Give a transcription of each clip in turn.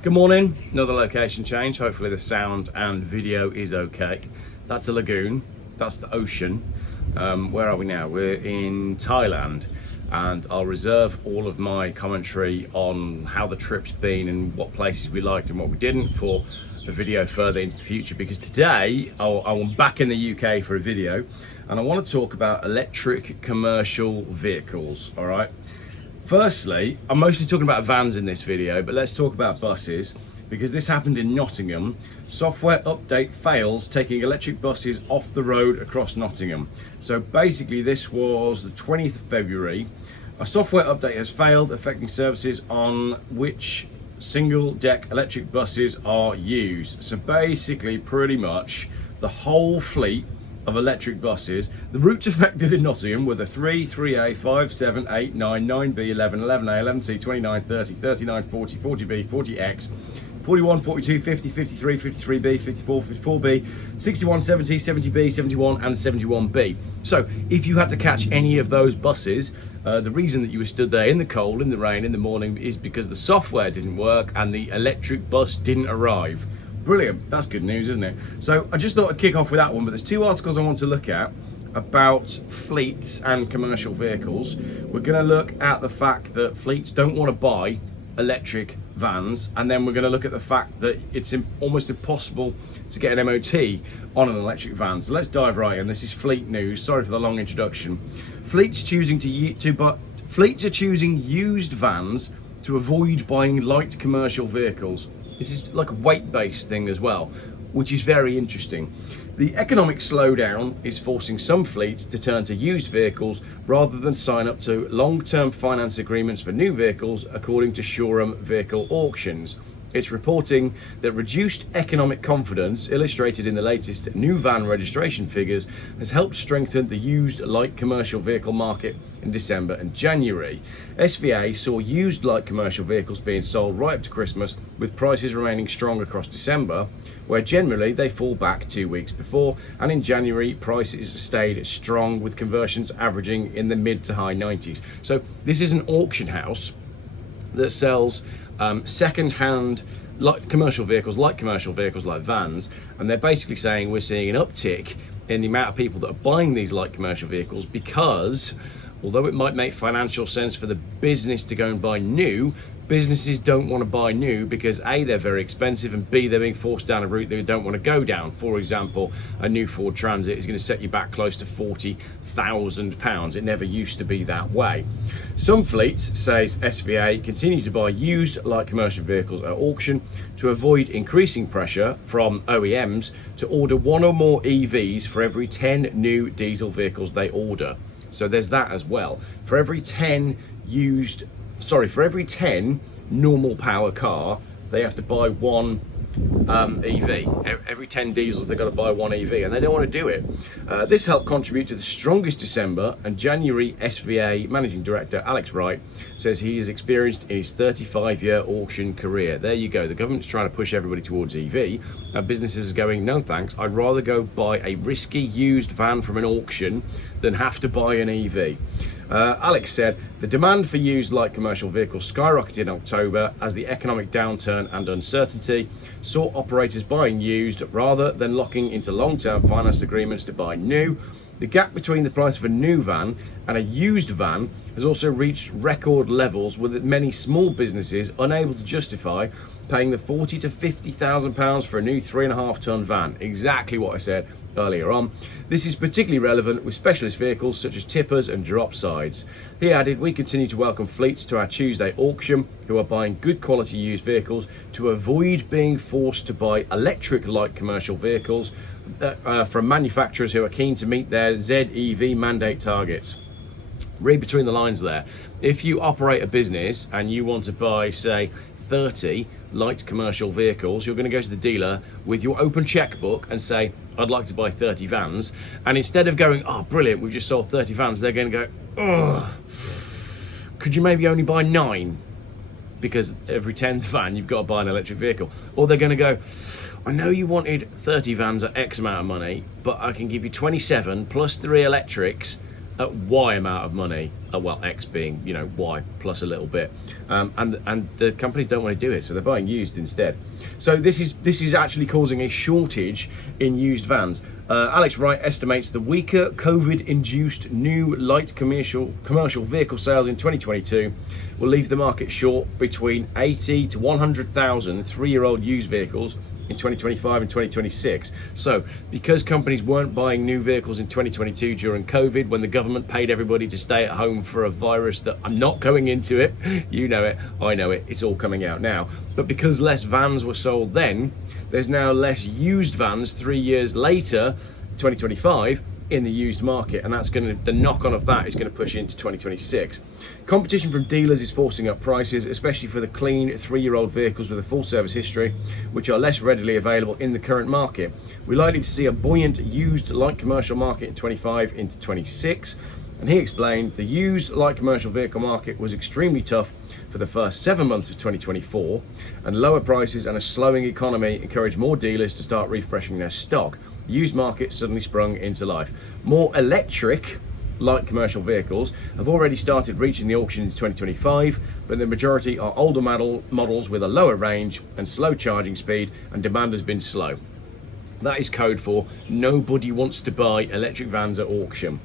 Good morning, another location change. Hopefully the sound and video is okay. That's a lagoon, that's the ocean. Where are we now? We're in Thailand, and I'll reserve all of my commentary on how the trip's been and what places we liked and what we didn't for a video further into the future, because today I'm back in the UK for a video and I want to talk about electric commercial vehicles. All right. Firstly, I'm mostly talking about vans in this video, but let's talk about buses, because this happened in Nottingham. Software update fails, taking electric buses off the road across Nottingham. So basically this was the 20th of February. A software update has failed, affecting services on which single deck electric buses are used. So basically pretty much the whole fleet of electric buses. The routes affected in Nottingham were the 3, 3A, 5, 7, 8, 9, 9B, 11, 11A, 11C, 29, 30, 39, 40, 40B, 40X, 41, 42, 50, 53, 53B, 54, 54B, 61, 70, 70B, 71 and 71B. So if you had to catch any of those buses, the reason that you were stood there in the cold, in the rain, in the morning is because the software didn't work and the electric bus didn't arrive. Brilliant, that's good news, isn't it? So I just thought I'd kick off with that one, but there's two articles I want to look at about fleets and commercial vehicles. We're going to look at the fact that fleets don't want to buy electric vans, and then we're going to look at the fact that it's almost impossible to get an MOT on an electric van. So let's dive right in. This is fleet news. Sorry for the long introduction. Fleets are choosing used vans to avoid buying light commercial vehicles. This is like a weight-based thing as well, which is very interesting. The economic slowdown is forcing some fleets to turn to used vehicles rather than sign up to long-term finance agreements for new vehicles, according to SHUN Vehicle Auctions. It's reporting that reduced economic confidence, illustrated in the latest new van registration figures, has helped strengthen the used light commercial vehicle market in December and January. SVA saw used light commercial vehicles being sold right up to Christmas, with prices remaining strong across December, where generally they fall back 2 weeks before, and in January prices stayed strong, with conversions averaging in the mid to high 90s. So this is an auction house that sells second-hand light commercial vehicles like vans, and they're basically saying we're seeing an uptick in the amount of people that are buying these light commercial vehicles, because although it might make financial sense for the business to go and buy new, businesses don't want to buy new because A, they're very expensive, and B, they're being forced down a route they don't want to go down. For example, a new Ford Transit is going to set you back close to £40,000. It never used to be that way. Some fleets, says SVA, continue to buy used light commercial vehicles at auction to avoid increasing pressure from OEMs to order one or more EVs for every 10 new diesel vehicles they order. So there's that as well. For every 10 normal power car, they have to buy one EV. Every 10 diesels, they've got to buy one EV, and they don't want to do it. This helped contribute to the strongest December, and January SVA Managing Director Alex Wright says he has experienced in his 35-year auction career. There you go. The government's trying to push everybody towards EV, and businesses are going, no thanks, I'd rather go buy a risky used van from an auction than have to buy an EV. Alex said the demand for used light commercial vehicles skyrocketed in October as the economic downturn and uncertainty saw operators buying used rather than locking into long-term finance agreements to buy new. The gap between the price of a new van and a used van has also reached record levels, with many small businesses unable to justify paying the £40,000 to £50,000 for a new 3.5-ton van. Exactly what I said earlier on. This is particularly relevant with specialist vehicles such as tippers and drop sides. He added, we continue to welcome fleets to our Tuesday auction who are buying good quality used vehicles to avoid being forced to buy electric light commercial vehicles from manufacturers who are keen to meet their ZEV mandate targets. Read between the lines there. If you operate a business and you want to buy, say, 30 light commercial vehicles, you're going to go to the dealer with your open checkbook and say, I'd like to buy 30 vans. And instead of going, oh, brilliant, we've just sold 30 vans, they're going to go, oh, could you maybe only buy 9? Because every 10th van, you've got to buy an electric vehicle. Or they're going to go, I know you wanted 30 vans at X amount of money, but I can give you 27 plus 3 electrics at Y amount of money, well, X being, you know, Y plus a little bit, and the companies don't want to do it, so they're buying used instead. So this is actually causing a shortage in used vans. Alex Wright estimates the weaker COVID-induced new light commercial vehicle sales in 2022 will leave the market short between 80 to 100,000 three-year-old used vehicles in 2025 and 2026. So because companies weren't buying new vehicles in 2022 during COVID, when the government paid everybody to stay at home for a virus that I'm not going into it, you know it, I know it, it's all coming out now. But because less vans were sold then, there's now less used vans 3 years later, 2025, in the used market, and that's the knock-on of that is going to push into 2026. Competition from dealers is forcing up prices, especially for the clean 3-year-old vehicles with a full service history, which are less readily available in the current market. We're likely to see a buoyant used light commercial market in 25 into 26. And he explained the used light commercial vehicle market was extremely tough for the first 7 months of 2024, and lower prices and a slowing economy encouraged more dealers to start refreshing their stock. The used market suddenly sprung into life. More electric light commercial vehicles have already started reaching the auctions in 2025, but the majority are older models with a lower range and slow charging speed, and demand has been slow. That is code for nobody wants to buy electric vans at auction.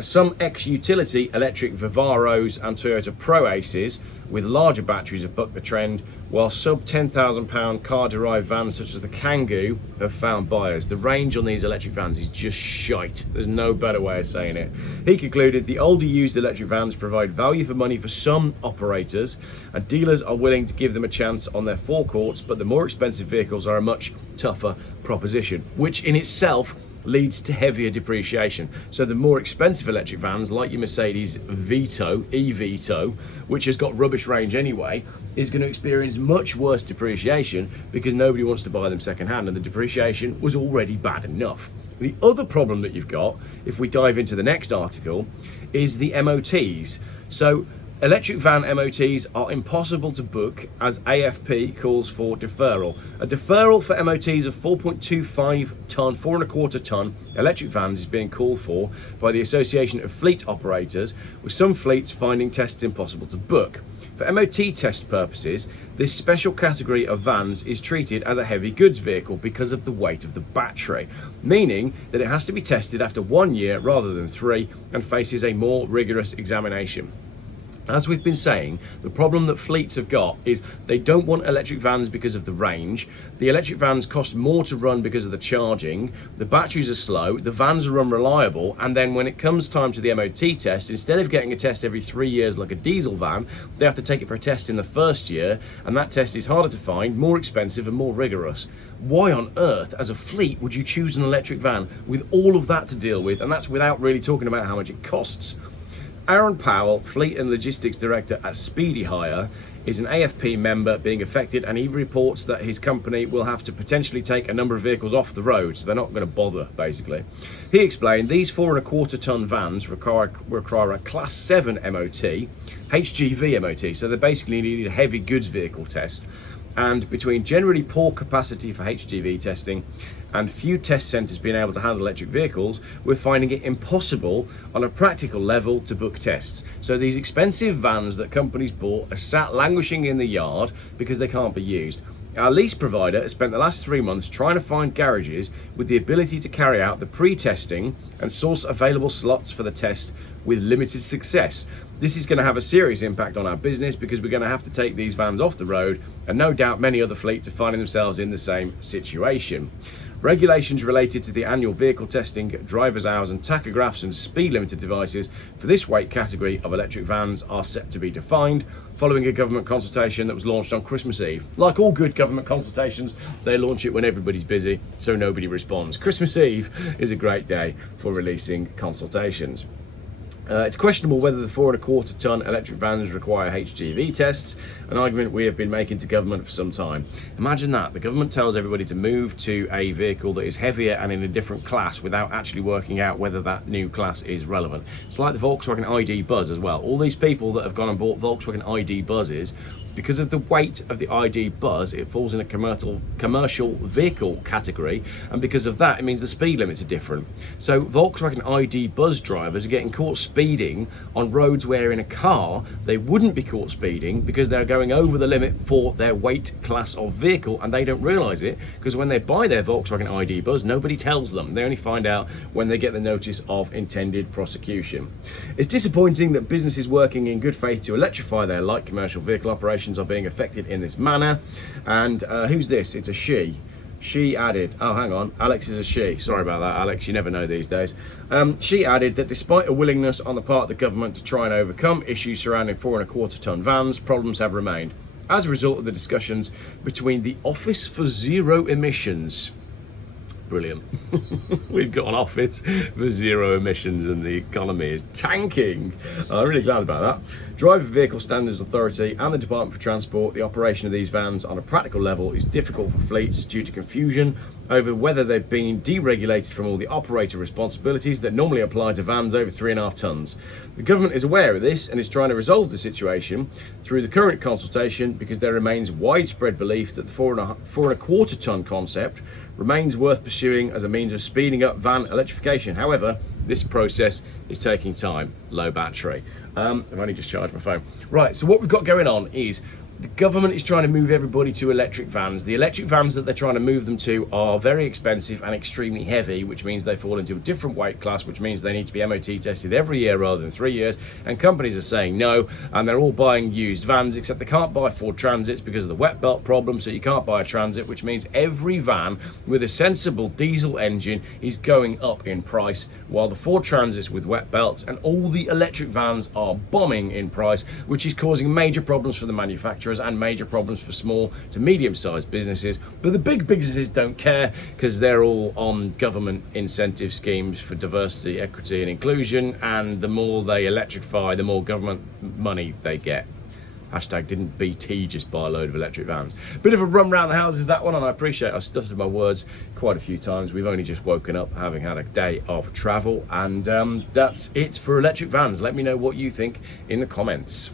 Some ex-utility electric Vivaros and Toyota Pro Aces with larger batteries have bucked the trend, while sub £10,000 car-derived vans such as the Kangoo have found buyers. The range on these electric vans is just shite. There's no better way of saying it. He concluded the older used electric vans provide value for money for some operators, and dealers are willing to give them a chance on their forecourts, but the more expensive vehicles are a much tougher proposition, which in itself leads to heavier depreciation. So the more expensive electric vans, like your Mercedes Vito, e-Vito, which has got rubbish range anyway, is going to experience much worse depreciation because nobody wants to buy them secondhand, and the depreciation was already bad enough. The other problem that you've got, if we dive into the next article, is the MOTs. So electric van MOTs are impossible to book as AFP calls for deferral. A deferral for MOTs of 4.25 tonne, 4.25 tonne electric vans is being called for by the Association of Fleet Operators, with some fleets finding tests impossible to book. For MOT test purposes, this special category of vans is treated as a heavy goods vehicle because of the weight of the battery, meaning that it has to be tested after 1 year rather than 3 and faces a more rigorous examination. As we've been saying, the problem that fleets have got is they don't want electric vans because of the range. The electric vans cost more to run because of the charging. The batteries are slow, the vans are unreliable, and then when it comes time to the MOT test, instead of getting a test every 3 years like a diesel van, they have to take it for a test in the first year, and that test is harder to find, more expensive and more rigorous. Why on earth, as a fleet, would you choose an electric van with all of that to deal with? And that's without really talking about how much it costs. Aaron Powell, Fleet and Logistics Director at Speedy Hire, is an AFP member being affected, and he reports that his company will have to potentially take a number of vehicles off the road, so they're not going to bother, basically. He explained these 4.25 tonne vans require a Class 7 MOT, HGV MOT, so they basically need a heavy goods vehicle test. And between generally poor capacity for HGV testing and few test centres being able to handle electric vehicles, we're finding it impossible on a practical level to book tests. So these expensive vans that companies bought are sat languishing in the yard because they can't be used. Our lease provider has spent the last 3 months trying to find garages with the ability to carry out the pre-testing and source available slots for the test with limited success. This is going to have a serious impact on our business because we're going to have to take these vans off the road, and no doubt many other fleets are finding themselves in the same situation. Regulations related to the annual vehicle testing, driver's hours and tachographs and speed limited devices for this weight category of electric vans are set to be defined following a government consultation that was launched on Christmas Eve. Like all good government consultations, they launch it when everybody's busy, so nobody responds. Christmas Eve is a great day for releasing consultations. It's questionable whether the 4.25 tonne electric vans require HGV tests, an argument we have been making to government for some time. Imagine that, the government tells everybody to move to a vehicle that is heavier and in a different class without actually working out whether that new class is relevant. It's like the Volkswagen ID Buzz as well. All these people that have gone and bought Volkswagen ID Buzzes because of the weight of the ID Buzz, it falls in a commercial vehicle category, and because of that, it means the speed limits are different. So Volkswagen ID Buzz drivers are getting caught speeding on roads where in a car they wouldn't be caught speeding because they're going over the limit for their weight class of vehicle, and they don't realise it because when they buy their Volkswagen ID Buzz, nobody tells them. They only find out when they get the notice of intended prosecution. It's disappointing that businesses working in good faith to electrify their light commercial vehicle operations are being affected in this manner. And who's this? It's a she. She added, oh hang on, Alex is a she. Sorry about that, Alex, you never know these days. She added that despite a willingness on the part of the government to try and overcome issues surrounding 4.25 ton vans, problems have remained as a result of the discussions between the Office for Zero Emissions. Brilliant. We've got an office for zero emissions and the economy is tanking. I'm really glad about that. Driver Vehicle Standards Authority and the Department for Transport, the operation of these vans on a practical level is difficult for fleets due to confusion over whether they've been deregulated from all the operator responsibilities that normally apply to vans over 3.5 tons. The government is aware of this and is trying to resolve the situation through the current consultation because there remains widespread belief that the 4.25 ton concept remains worth pursuing as a means of speeding up van electrification. However, this process is taking time. Low battery. I've only just charged my phone. Right, so what we've got going on is the government is trying to move everybody to electric vans. The electric vans that they're trying to move them to are very expensive and extremely heavy, which means they fall into a different weight class, which means they need to be MOT tested every year rather than 3 years. And companies are saying no, and they're all buying used vans, except they can't buy Ford Transits because of the wet belt problem. So you can't buy a Transit, which means every van with a sensible diesel engine is going up in price, while the Ford Transits with wet belts and all the electric vans are bombing in price, which is causing major problems for the manufacturer and major problems for small to medium-sized businesses. But the big businesses don't care because they're all on government incentive schemes for diversity, equity and inclusion, and the more they electrify, the more government money they get. Hashtag didn't BT just buy a load of electric vans. Bit of a run round the houses, that one, and I appreciate I stuttered my words quite a few times. We've only just woken up having had a day of travel, and that's it for electric vans. Let me know what you think in the comments.